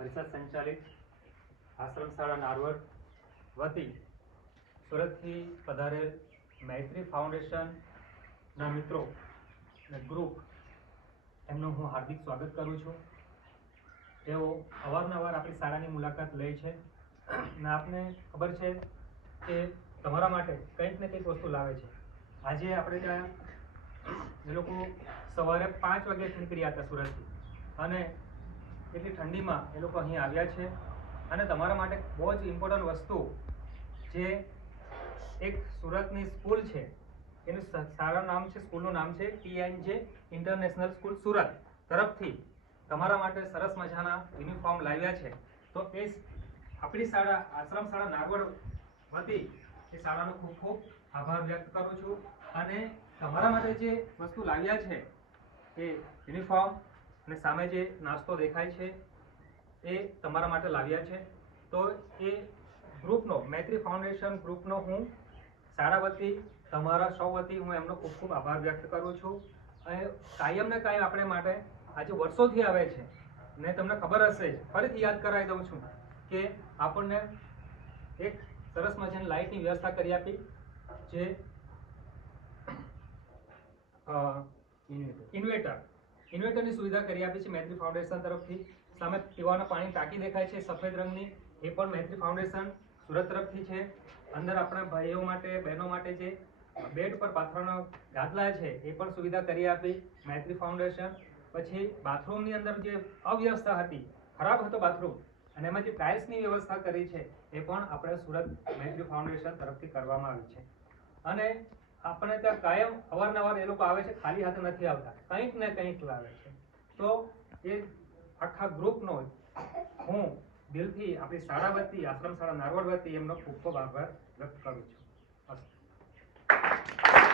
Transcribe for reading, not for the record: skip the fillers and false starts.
પરિષદ સંચાલિત આશ્રમ શાળા નારવડ વતી સુરતથી પધારેલ મૈત્રી ફાઉન્ડેશનના મિત્રો અને ગ્રુપ એમનું હું હાર્દિક સ્વાગત કરું છું। તેઓ અવારનવાર આપણી શાળાની મુલાકાત લે છે અને આપને ખબર છે કે તમારા માટે કંઈક ને કંઈક વસ્તુ લાવે છે। આજે આપણે ત્યાં એ લોકો સવારે 5 વાગ્યાથી નીકળ્યા હતા સુરતથી અને એટલી ઠંડીમાં એ લોકો અહીં આવ્યા છે અને તમારા માટે બહુ જ ઇમ્પોર્ટન્ટ વસ્તુ જે એક સુરતની સ્કૂલ છે એનું શાળાનું નામ છે, સ્કૂલનું નામ છે TNJ ઇન્ટરનેશનલ સ્કૂલ સુરત તરફથી તમારા માટે સરસ મજાના યુનિફોર્મ લાવ્યા છે। તો એ આપણી શાળા આશ્રમ શાળા નારવડ વતી એ શાળાનો ખૂબ ખૂબ આભાર વ્યક્ત કરું છું અને તમારા માટે જે વસ્તુ લાવ્યા છે એ યુનિફોર્મ અને સામે જે નાસ્તો દેખાય છે એ તમારા માટે લાવ્યા છે। તો એ ગ્રુપનો મૈત્રી ફાઉન્ડેશન ગ્રુપનો હું શાળા વતી તમારા સૌ વતી હું એમનો ખૂબ ખૂબ આભાર વ્યક્ત કરું છું। અને કાયમ ને કાયમ આપણે માટે આજે વર્ષોથી આવે છે ને તમને ખબર હશે, ફરીથી યાદ કરાવી દઉં છું કે આપણને એક સરસ મજાની લાઇટની વ્યવસ્થા કરી આપી, જે ઇન્વર્ટરની સુવિધા કરી આપી છે મૈત્રી ફાઉન્ડેશન તરફથી। સામે પીવાના પાણી ટાંકી દેખાય છે સફેદ રંગની, એ પણ મૈત્રી ફાઉન્ડેશન સુરત તરફથી છે। અંદર આપણા ભાઈઓ માટે બહેનો માટે જે બેડ પર પાથરવાનો ગાદલા છે એ પણ સુવિધા કરી આપી મૈત્રી ફાઉન્ડેશન। પછી બાથરૂમની અંદર જે અવ્યવસ્થા હતી, ખરાબ હતો બાથરૂમ, અને એમાં જે ટાઇલ્સની વ્યવસ્થા કરી છે એ પણ આપણે સુરત મૈત્રી ફાઉન્ડેશન તરફથી કરવામાં આવી છે। અને આપણે ત્યાં કાયમ અવારનવાર એ લોકો આવે છે, ખાલી હાથે નથી આવતા, કંઈક ને કંઈક લાવે છે। તો એ આખા ગ્રુપનો હું દિલથી આપણી શાળા વતી આશ્રમ શાળા નારવડ વતી એમનો ખૂબ ખૂબ આભાર વ્યક્ત કરું છું।